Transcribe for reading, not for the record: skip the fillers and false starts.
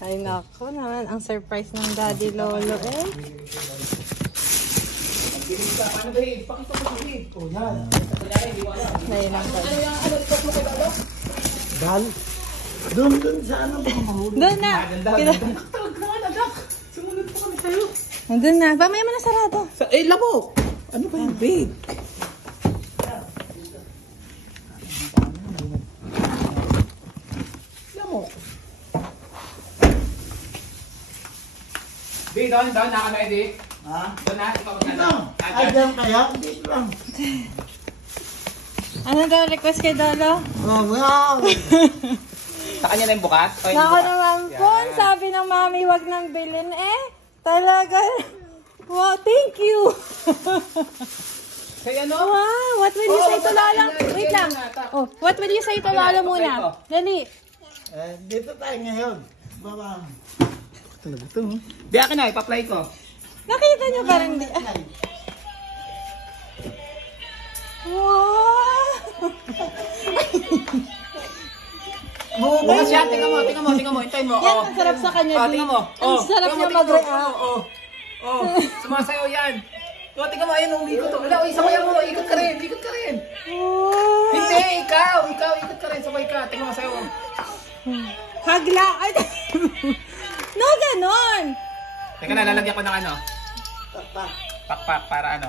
Ay nako naman, ang surprise ng Daddy Lolo eh. Paano ba eh? Pakita mo sa hip. O yan. Ayun lang pala. Ano ito mo kay Lolo? Dal. Doon sa ano ba mahuli? Doon na! Ganda. Tawag naman, anak. Sumunod po kami sa'yo. Nandun na. Pamaya mo na sarado. Lamok! Ano ba yung babe? Lamok. Babe, doon, naka na, Eddie. Ha? Doon na, ikaw Ito. magkano. Ay, dyan kaya? Dito lang. Ano daw request kay Lolo? Oh, wow. Sa kanya na yung bukas? O yung Nako bukas? naman po, sabi ng mami wag nang bilhin eh. Talaga. Wow, thank you. Kaya ano? Wow, what will you say to Lolo? Wait lang. Oh, what will you say to Lolo muna? Dali. Dito tayo ngayon. Baba. Talaga ito, no? Di akin na, ipa-play ko. Nakita niyo parang di. Wow. Bukas yan, tingnan mo, hintayin mo. Yan, ang sarap sa kanya. Oh, tingnan mo. Ang sarap niya mag-react. Oh, sumasayaw yan. Oh, tingnan mo, ayun, umikot. Wala, sabayan mo, ikot ka rin. Wow. Hindi, ikaw, ikot ka rin, sabay ka. Tingnan mo, sayaw. Hagla. Ay, no, ganon. Teka na, lalagyan ko ng ano. Takpak. Pakpak para ano.